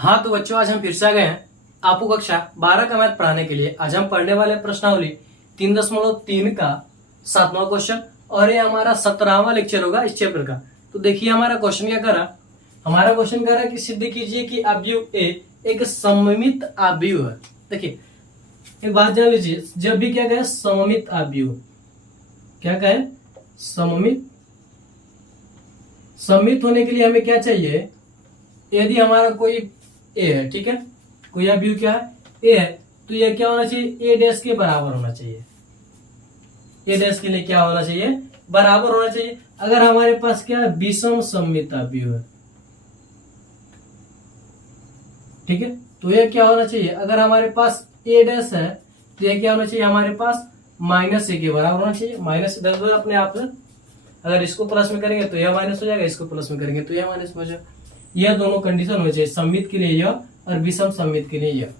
हाँ तो बच्चों, आज हम फिर से आ गए हैं आपको कक्षा 12 का मैथ पढ़ाने के लिए। आज हम पढ़ने वाले प्रश्नावली 3.3 का 7वां क्वेश्चन, और ये हमारा 17वां लेक्चर होगा इस चैप्टर का। तो देखिए हमारा क्वेश्चन क्या कर रहा, हमारा क्वेश्चन कर रहा है कि सिद्ध कीजिए कि अवयव ए एक सममित अवयव है। देखिए एक बात जान लीजिए, जब भी क्या कहे सममित अवयव, क्या कहे सममित, सममित होने के लिए हमें क्या चाहिए, यदि हमारा कोई ए है, ठीक है, कोई अवयव क्या है ए है, तो यह क्या होना चाहिए, ए डैश के बराबर होना चाहिए। ए डैश के लिए क्या होना चाहिए, बराबर होना चाहिए। अगर हमारे पास क्या है विषम सममित अवयव है, ठीक है, तो यह क्या होना चाहिए, अगर हमारे पास ए डैश है तो यह क्या होना चाहिए, हमारे पास -a के बराबर होना चाहिए। माइनस दस अपने आप में, अगर इसको प्लस में करेंगे तो यह माइनस हो जाएगा, इसको प्लस में करेंगे तो यह माइनस हो जाएगा। यह दोनों कंडीशन होनी चाहिए, सममित के लिए यह और विषम सममित के लिए यह।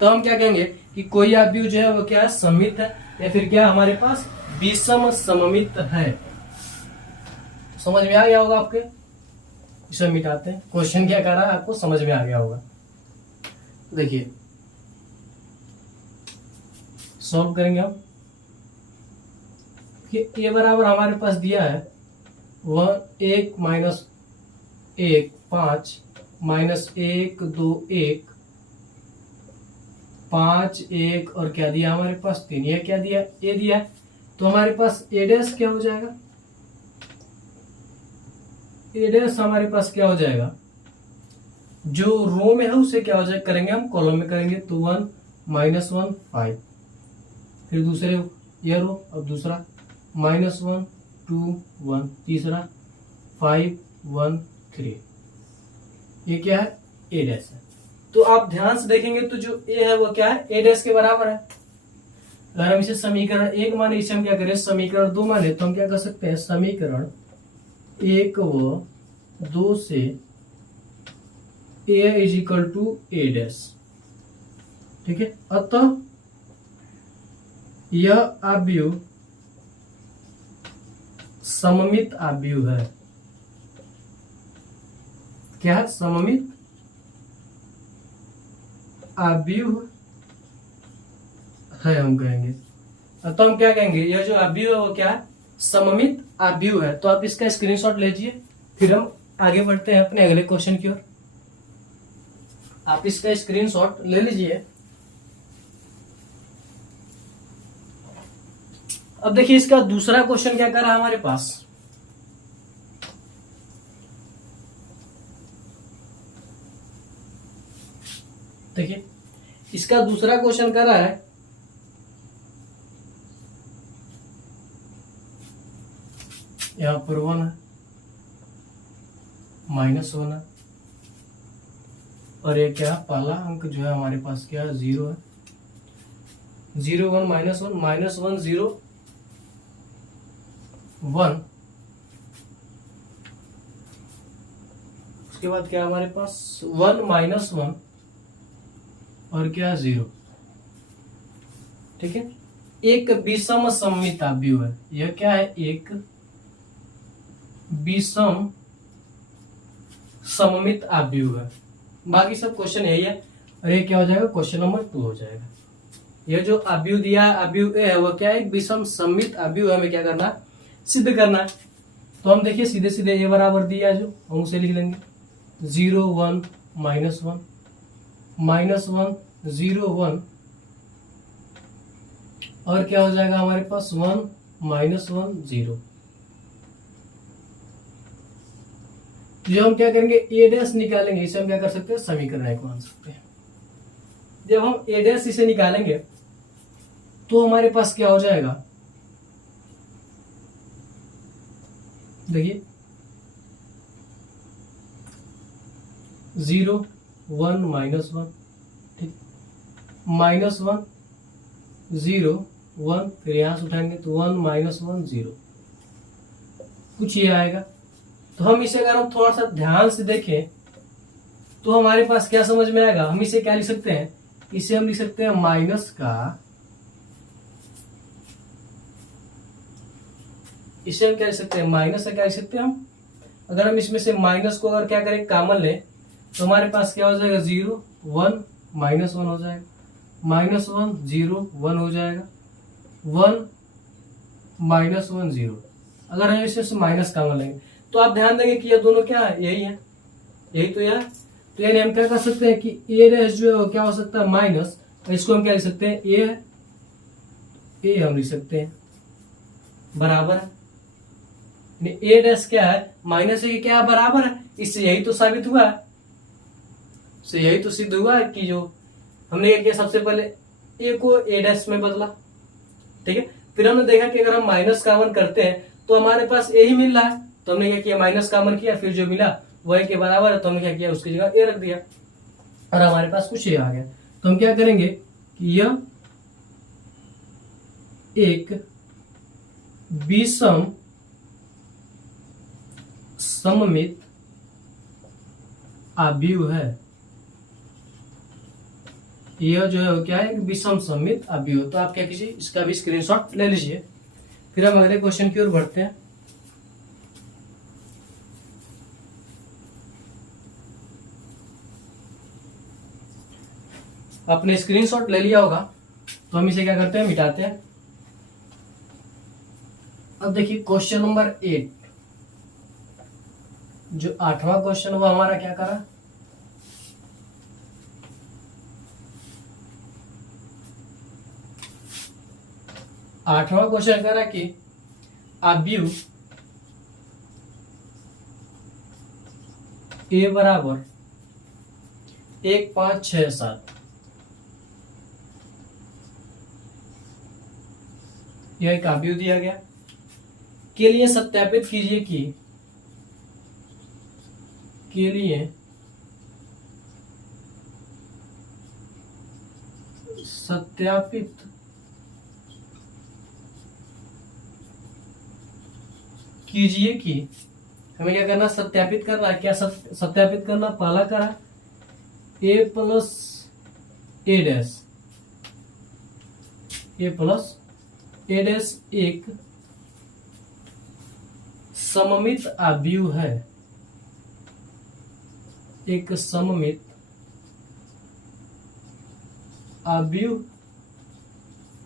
तो हम क्या कहेंगे कि कोई अवयव जो है वो क्या है, सममित है, या फिर क्या हमारे पास विषम सममित है। समझ में आ गया होगा आपके, इसे मिटाते हैं। क्वेश्चन क्या कर रहा है आपको समझ में आ गया होगा। देखिए सॉल्व करेंगे हम कि ए बराबर हमारे पास दिया है 1 -1 5 -1 2 1 5 1 और क्या दिया हमारे पास 3। ये क्या दिया, ए दिया है, तो हमारे पास ए डैश क्या हो जाएगा, ए डैश हमारे पास क्या हो जाएगा, जो रो में है उसे क्या हो जाएगा, करेंगे हम कॉलम में करेंगे तो 1 -1 5, फिर दूसरे ये रो, अब दूसरा -1 2 1, तीसरा 5 1 3। ये क्या है, ए डैश है। तो आप ध्यान से देखेंगे तो जो ए है वो क्या है, ए डैश के बराबर है। अगर हम इसे समीकरण 1 माने, इसे हम क्या करें समीकरण 2 माने, तो हम क्या कर सकते हैं, समीकरण 1 व 2 से A is equal to A dash, ठीक है। अतः यह अवयव सममित अवयव है। क्या है, सममित अवयव है हम कहेंगे। तो हम क्या कहेंगे, यह जो अवयव है वो क्या है, सममित अवयव है। तो आप इसका स्क्रीनशॉट लीजिए, फिर हम आगे बढ़ते हैं अपने अगले क्वेश्चन की ओर। आप इसका स्क्रीनशॉट ले लीजिए। अब देखिए इसका दूसरा क्वेश्चन क्या कर रहा है हमारे पास, देखिए इसका दूसरा क्वेश्चन कर रहा है यहां पर 1 है, -1 है, और ये क्या है, पहला अंक जो है हमारे पास क्या है 0 है, 0 1 -1 0 1, उसके बाद क्या हमारे पास 1 -1 और क्या 0, ठीक है। एक विषम सममित अवयव है, यह क्या है, एक विषम सममित अवयव है। बाकी सब क्वेश्चन यही है, और ये क्या हो जाएगा, क्वेश्चन नंबर 2 हो जाएगा। यह जो अवयव दिया है अवयव ए है वो क्या है, एक विषम सममित अवयव है, हमें क्या करना है, सिद्ध करना है। तो हम देखिए सीधे सीधे ए बराबर दिया है जो हम उसे लिख लेंगे 0 1 -1 -1 0 1, और क्या हो जाएगा हमारे पास 1 -1 0। जो हम क्या करेंगे, ए डैश निकालेंगे, इसे हम क्या कर सकते हैं, समीकरण 1 मान सकते हैं। जब हम ए डैश इसे निकालेंगे तो हमारे पास क्या हो जाएगा, देखिए 0 1 -1, ठीक, -1 0 1, फिर यहां से उठाएंगे तो 1 -1 0, कुछ ये आएगा। तो हम इसे अगर हम थोड़ा सा ध्यान से देखें तो हमारे पास क्या समझ में आएगा, हम इसे क्या लिख सकते हैं, इसे हम लिख सकते हैं माइनस का, इसे हम क्या लिख सकते हैं, माइनस का क्या लिख सकते हैं हम, अगर हम इसमें से माइनस को अगर क्या करें कॉमन लें तो हमारे पास क्या हो जाएगा 0 1 -1 हो जाएगा, -1 0 1 हो जाएगा, 1 -1 0। अगर हम इसे माइनस कॉमन लेंगे तो आप ध्यान देंगे कि ये दोनों क्या है, यही है, यही तो यार। तो यानी हम क्या कर सकते हैं कि ए डैश जो है वो क्या हो सकता है माइनस, इसको हम क्या लिख सकते हैं ए है, ए हम लिख सकते हैं बराबर है, ए डैश क्या है माइनस ए क्या है बराबर है। इससे यही तो साबित हुआ है, इससे यही तो सिद्ध हुआ है कि जो हमने क्या किया सबसे पहले ए को ए डैश में बदला, ठीक है। फिर हमने देखा कि अगर हम माइनस कॉमन करते हैं तो हमारे पास ए ही मिल रहा है, तो हमने क्या किया माइनस कॉमन किया, फिर जो मिला वो ए के बराबर है, तो हमने क्या किया उसकी जगह ए रख दिया और हमारे पास कुछ ए आ गया। तो हम क्या करेंगे कि यह एक विषम सममित अवयव है, यह जो है वो क्या है एक विषम सममित अवयव। तो आप क्या कीजिए इसका भी स्क्रीनशॉट ले लीजिए। फिर हम अगले क्वेश्चन की ओर बढ़ते हैं। आपने स्क्रीनशॉट ले लिया होगा तो हम इसे क्या करते हैं मिटाते हैं। अब देखिए क्वेश्चन नंबर 8, जो 8वां क्वेश्चन वो हमारा क्या करा, आठवां क्वेश्चन कह रहा है कि अवयव ए बराबर 1 5 6 7, यह एक अवयव दिया गया के लिए सत्यापित कीजिए कि के लिए सत्यापित कीजिए कि, हमें क्या करना सत्यापित करना, क्या सत्यापित करना, पहला करा ए प्लस ए डैश, ए प्लस ए डैश एक सममित अवयव है, एक सममित अवयव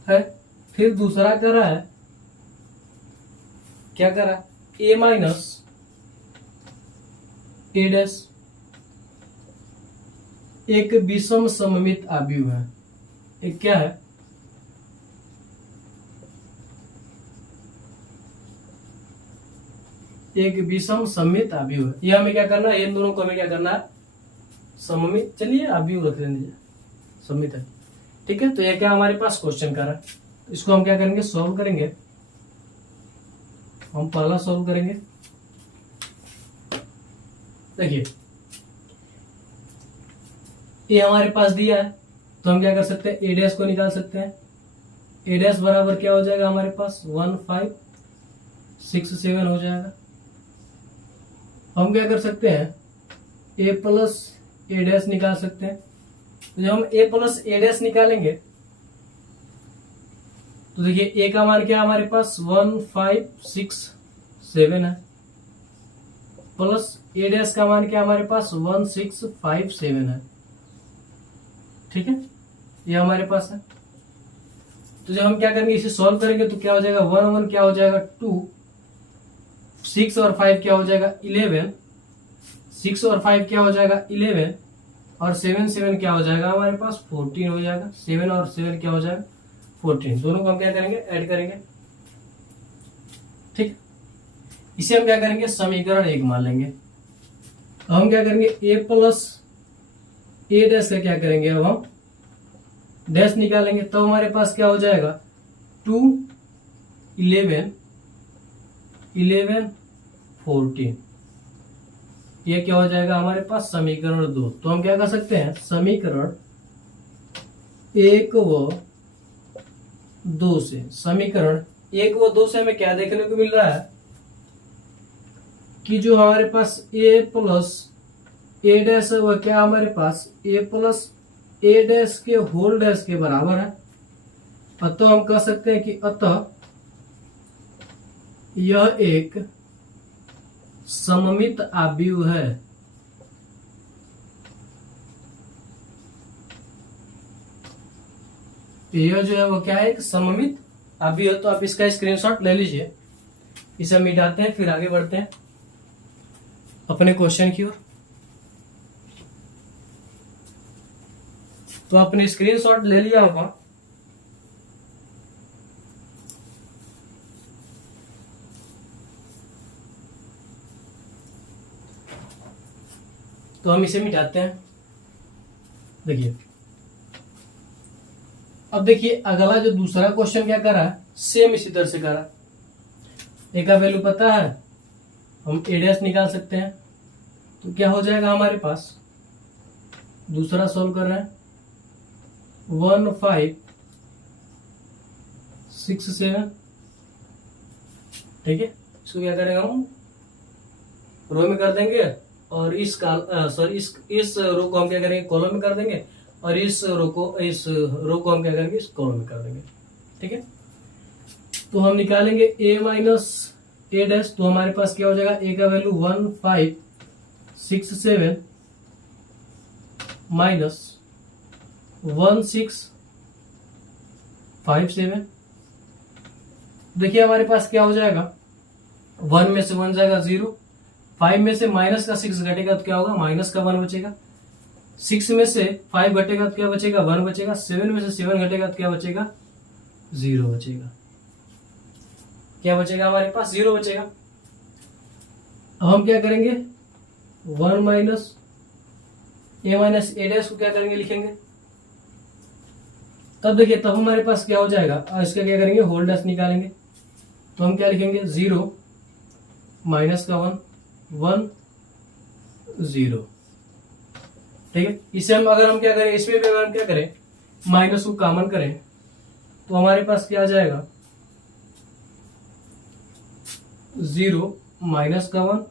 है। फिर दूसरा करा है क्या करा ए माइनस ए डैश एक विषम सममित अवयव है, एक क्या है एक विषम सममित अवयव है। यह हमें क्या करना है, इन दोनों को हमें क्या करना है सममित, चलिए अवयव रख लेंगे सममित है, ठीक है। तो यह क्या हमारे पास क्वेश्चन कर रहा है, इसको हम क्या करेंगे सॉल्व करेंगे। हम पहला सॉल्व करेंगे, देखिए ये हमारे पास दिया है तो हम क्या कर सकते हैं ए डैश को निकाल सकते हैं। ए डैश बराबर क्या हो जाएगा हमारे पास 1 5 6 7 हो जाएगा। हम क्या कर सकते हैं ए प्लस ए डैश निकाल सकते हैं। तो जब हम ए प्लस ए डैश निकालेंगे तो देखिए ए का मान क्या हमारे पास 1 5 6 7 है, प्लस ए डैश का मान क्या हमारे पास 1 6 5 7 है, ठीक है, ये हमारे पास है। तो जब हम क्या करेंगे इसे सॉल्व करेंगे तो क्या हो जाएगा 1 1 क्या हो जाएगा 2, 6 और 5 क्या हो जाएगा 11, 6 और 5 क्या हो जाएगा 11 और 7 7 क्या हो जाएगा हमारे पास 14 हो जाएगा। 7 और 7 क्या हो जाएगा 14, दोनों को हम क्या करेंगे ऐड करेंगे, ठीक। इसे हम क्या करेंगे समीकरण 1 मान लेंगे। तो हम क्या करेंगे ए प्लस ए डैश का क्या करेंगे, अब हम डैश निकालेंगे तो हमारे पास क्या हो जाएगा 2 11 11 14, ये क्या हो जाएगा हमारे पास समीकरण 2। तो हम क्या कर सकते हैं समीकरण 1 व 2 से, समीकरण 1 व 2 से हमें क्या देखने को मिल रहा है कि जो हमारे पास ए प्लस ए डैश है वह क्या हमारे पास ए प्लस ए डैश के होल डैश के बराबर है। अतः हम कह सकते हैं कि अतः यह एक सममित अवयव है, यह जो है वो क्या है, एक सममित अवयव है। तो आप इसका स्क्रीनशॉट ले लीजिए। इसे मिटाते हैं, फिर आगे बढ़ते हैं अपने क्वेश्चन की ओर। तो आपने स्क्रीनशॉट ले लिया होगा। तो हम इसे मिटाते हैं। देखिए, अब देखिए अगला जो दूसरा क्वेश्चन क्या कर रहा है, सेम इसी तरह से कर रहा है। ए का वैल्यू पता है, हम ए डैश निकाल सकते हैं। तो क्या हो जाएगा हमारे पास, दूसरा सॉल्व कर रहे हैं, 1567। ठीक है, इसको क्या करेंगे हम रो में कर देंगे, और इस रो को हम क्या करेंगे, कॉलम में कर देंगे, और इस रो को हम क्या करेंगे, इस कॉलम में कर देंगे। ठीक है, तो हम निकालेंगे ए माइनस ए डैश। तो हमारे पास क्या हो जाएगा, ए का वैल्यू 1567 माइनस 1657। देखिए हमारे पास क्या हो जाएगा, 1 में से 1 जाएगा 0, 5 में से माइनस का 6 घटेगा तो क्या होगा, माइनस का 1 बचेगा। 6 में से 5 घटेगा तो क्या बचेगा, 1 बचेगा। 7 में से 7 घटेगा तो क्या बचेगा, 0 बचेगा। क्या बचेगा हमारे पास, 0 बचेगा। अब हम क्या करेंगे, 1 माइनस ए डैश को क्या करेंगे, लिखेंगे। तब देखिए, तब हमारे पास क्या हो जाएगा, इसका क्या करेंगे, होल डैश निकालेंगे। तो हम क्या लिखेंगे, 0 माइनस का 1 1 0। ठीक है, इसे हम अगर हम क्या करें, इसमें भी अगर हम क्या करें, माइनस को कॉमन करें, तो हमारे पास क्या आ जाएगा, 0 माइनस का 1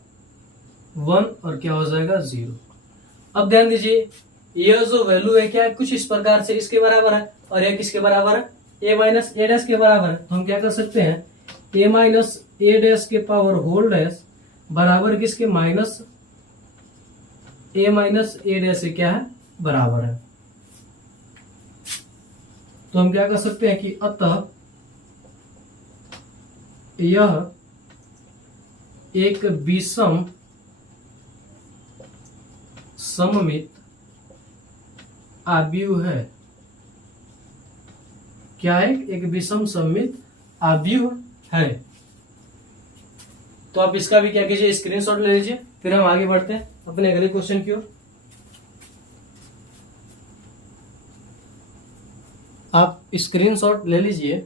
1 और क्या हो जाएगा, 0। अब ध्यान दीजिए, यह जो वैल्यू है क्या है, कुछ इस प्रकार से इसके बराबर है, और यह किसके बराबर है, ए माइनस ए डैश के बराबर है। तो हम क्या कर सकते हैं, ए माइनस ए डैश के पावर होल डैश बराबर किसके, माइनस ए डैश से क्या है, बराबर है। तो हम क्या कर सकते हैं कि अतः यह एक विषम सममित अवयव है। क्या है, एक विषम सममित अवयव है। तो आप इसका भी क्या कीजिए, स्क्रीनशॉट ले लीजिए, फिर हम आगे बढ़ते हैं अपने अगले क्वेश्चन की ओर। आप स्क्रीनशॉट ले लीजिए,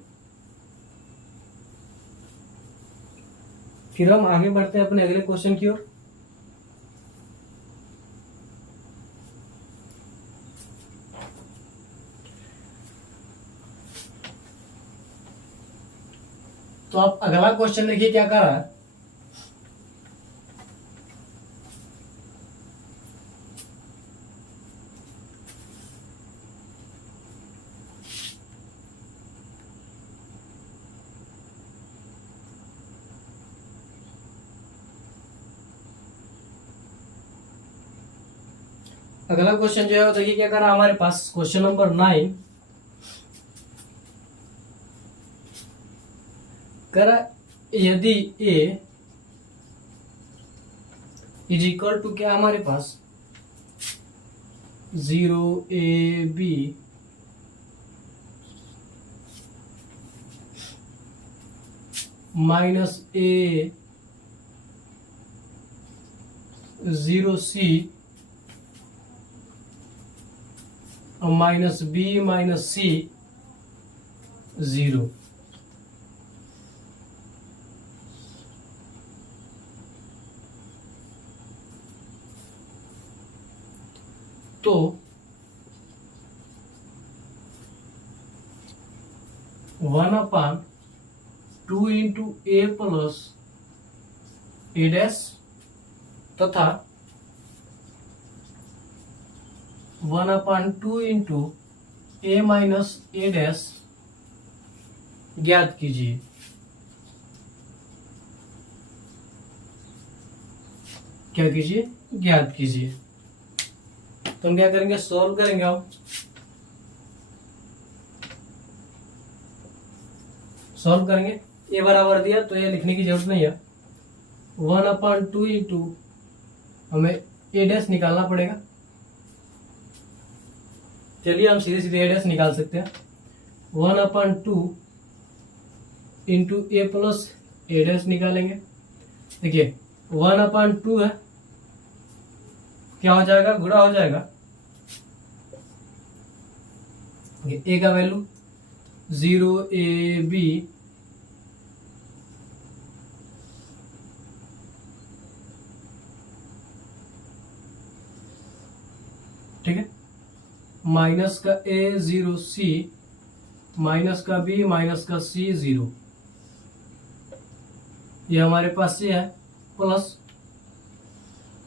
फिर हम आगे बढ़ते हैं अपने अगले क्वेश्चन की ओर। तो आप अगला क्वेश्चन देखिए क्या कर रहा है, अगला क्वेश्चन जो है वो देखिए क्या कर रहा है हमारे पास, क्वेश्चन नंबर 9 करा, यदि ए इज इक्वल टू क्या हमारे पास 0 AB माइनस A 0C और माइनस B माइनस C 0। तो 1/2 इंटू ए प्लस ए डैश तथा 1/2 इंटू ए माइनस ए डैश ज्ञात कीजिए। क्या कीजिए, ज्ञात कीजिए। तो हम क्या करेंगे, सॉल्व करेंगे। हम सॉल्व करेंगे, ए बराबर दिया तो ये लिखने की जरूरत नहीं है, 1/2 इंटू हमें ए डैश निकालना पड़ेगा। चलिए हम सीधे सीधे ए डैश निकाल सकते हैं, 1/2 इंटू ए प्लस ए डैश निकालेंगे। देखिए 1/2 है, क्या हो जाएगा, गुणा हो जाएगा, ए का वैल्यू 0 ए बी ठीक है, माइनस का ए 0 सी, माइनस का बी, माइनस का सी 0, ये हमारे पास ये है, प्लस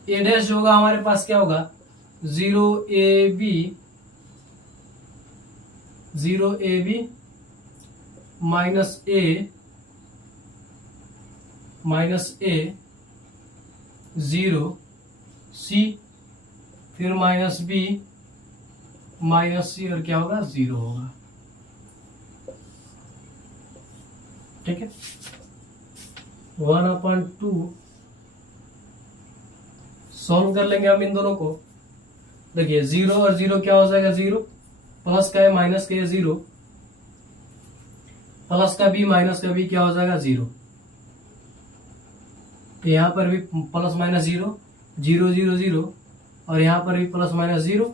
ए डैश होगा हमारे पास क्या होगा, 0 A B, 0 A B minus A 0 C, फिर माइनस बी माइनस सी, और क्या होगा, 0 होगा। ठीक है, 1/2 सॉल्व कर लेंगे हम इन दोनों को। देखिए 0 और 0 क्या हो जाएगा, 0, प्लस का है माइनस का है 0, प्लस का बी माइनस का बी क्या हो जाएगा, 0, यहां पर भी प्लस माइनस 0 0 0 0, और यहां पर भी प्लस माइनस 0,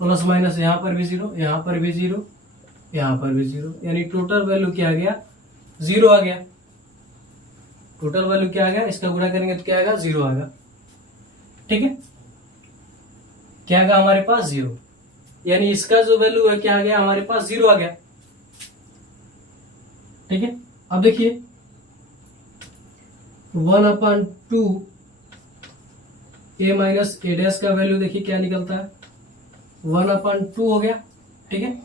प्लस माइनस यहां पर भी 0, यहां पर भी 0, यहां पर भी 0, यानी टोटल वैल्यू क्या आ गया, 0 आ गया। टोटल वैल्यू क्या आ गया, इसका गुणा करेंगे तो क्या आएगा, 0 आएगा। ठीक है, क्या आएगा हमारे पास, 0, यानी इसका जो वैल्यू है क्या आ गया, हमारे पास 0 आ गया। ठीक है, अब देखिए 1/2 ए माइनस ए डैश का वैल्यू देखिए क्या निकलता है, 1/2 हो गया। ठीक है,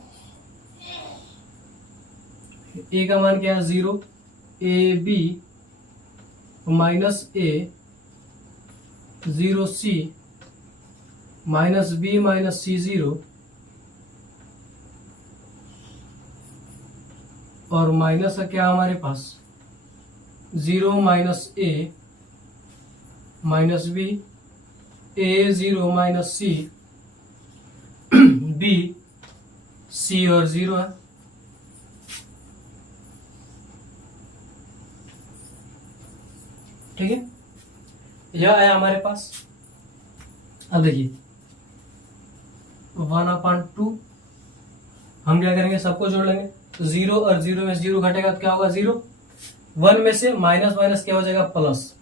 ए का मान क्या है, 0 A B minus A 0 C minus B minus C 0, और माइनस का क्या हमारे पास, 0 minus A minus B, A 0 minus C, B C और 0 है। ठीक है, यह है हमारे पास। अब देखिए 1/2 हम क्या करेंगे, सबको जोड़ लेंगे, तो 0 और 0 में 0 घटेगा तो क्या होगा, 0, 1 में से माइनस माइनस क्या हो जाएगा, प्लस,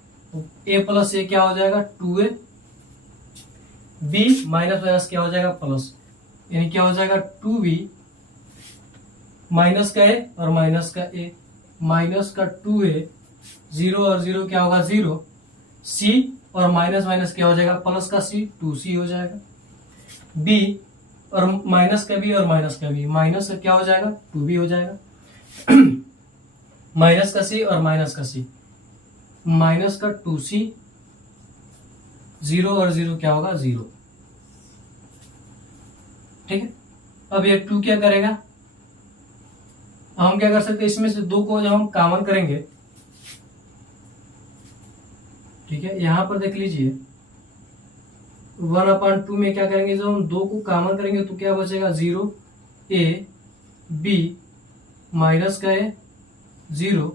ए प्लस ए क्या हो जाएगा, 2a, बी माइनस माइनस क्या हो जाएगा, प्लस, यानी क्या हो जाएगा, 2b माइनस का ए और माइनस का ए, माइनस का 2a, 0 और 0 क्या होगा, 0, सी और माइनस माइनस क्या हो जाएगा, प्लस का सी, 2c हो जाएगा, बी और माइनस का बी और माइनस का बी, माइनस का क्या हो जाएगा, 2b हो जाएगा, माइनस का सी और माइनस का सी, माइनस का 2c, 0 और 0 क्या होगा, 0। ठीक है, अब ये 2 क्या करेगा, हम क्या कर सकते हैं, इसमें से 2 को जब हम कॉमन करेंगे, ठीक है, यहां पर देख लीजिए 1/2 में क्या करेंगे, जब हम 2 को कॉमन करेंगे तो क्या बचेगा, 0 ए बी माइनस का ए 0,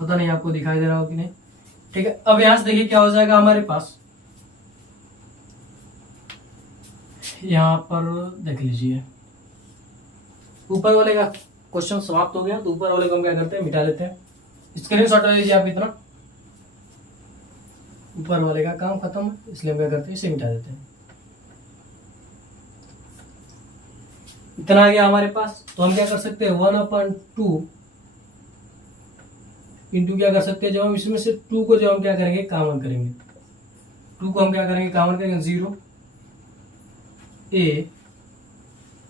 पता नहीं आपको दिखाई दे रहा हो कि नहीं। ठीक है, अब यहां से देखिए क्या हो जाएगा हमारे पास, यहां पर देख लीजिए ऊपर वाले का क्वेश्चन समाप्त हो गया, तो ऊपर वाले को हम क्या करते हैं, मिटा लेते हैं, स्क्रीनशॉट ले लीजिए आप इतना, ऊपर वाले का काम खत्म, इसलिए हम क्या करते हैं, इसे मिटा देते हैं। इतना आ गया हमारे पास, तो हम क्या कर सकते हैं, 1/2 इंटू क्या कर सकते हैं, जब हम इसमें से 2 को जब हम क्या करेंगे, कॉमन करेंगे, 2 को हम क्या करेंगे, कॉमन करेंगे, 0 ए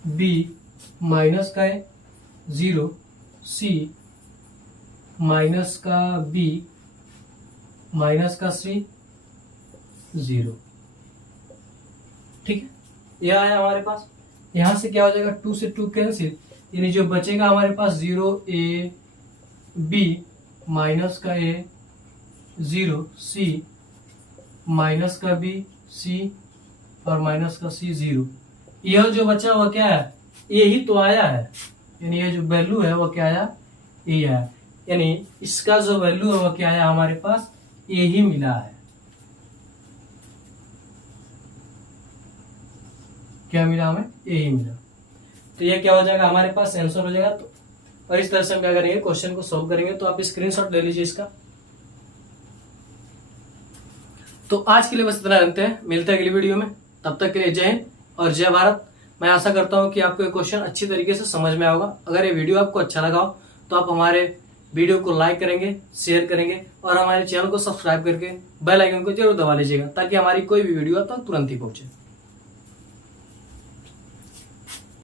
बी माइनस का है 0 सी माइनस का बी माइनस का सी 0। ठीक है, यह है हमारे पास, यहां से क्या हो जाएगा, 2 से 2 कैंसिल, यानी जो बचेगा हमारे पास 0ab माइनस का a 0c माइनस का b c और माइनस का c 0। यह जो बचा वह क्या है, ये ही तो आया है, यानी ये जो वैल्यू है वह क्या आया, ये आया, यानी इसका जो वैल्यू है वह क्या आया हमारे पास, ये ही मिला है। क्या मिला हमें, ये ही मिला। तो ये क्या हो जाएगा हमारे पास आंसर हो जाएगा। तो और इस तरह से हम क्या करेंगे, क्वेश्चन को सॉल्व करेंगे। तो आप स्क्रीनशॉट ले लीजिए इसका। तो आज के लिए बस इतना रखते हैं, मिलते हैं अगली वीडियो में। तब तक के लिए जय हिंद और जय भारत। मैं आशा करता हूं कि आपको ये क्वेश्चन अच्छी तरीके से समझ में आएगा। अगर ये वीडियो आपको अच्छा लगा हो तो आप हमारे वीडियो को लाइक करेंगे, शेयर करेंगे और हमारे चैनल को सब्सक्राइब करके बेल आइकन को जरूर दबा लीजिएगा, ताकि हमारी कोई भी वीडियो आप तक तुरंत ही पहुंचे।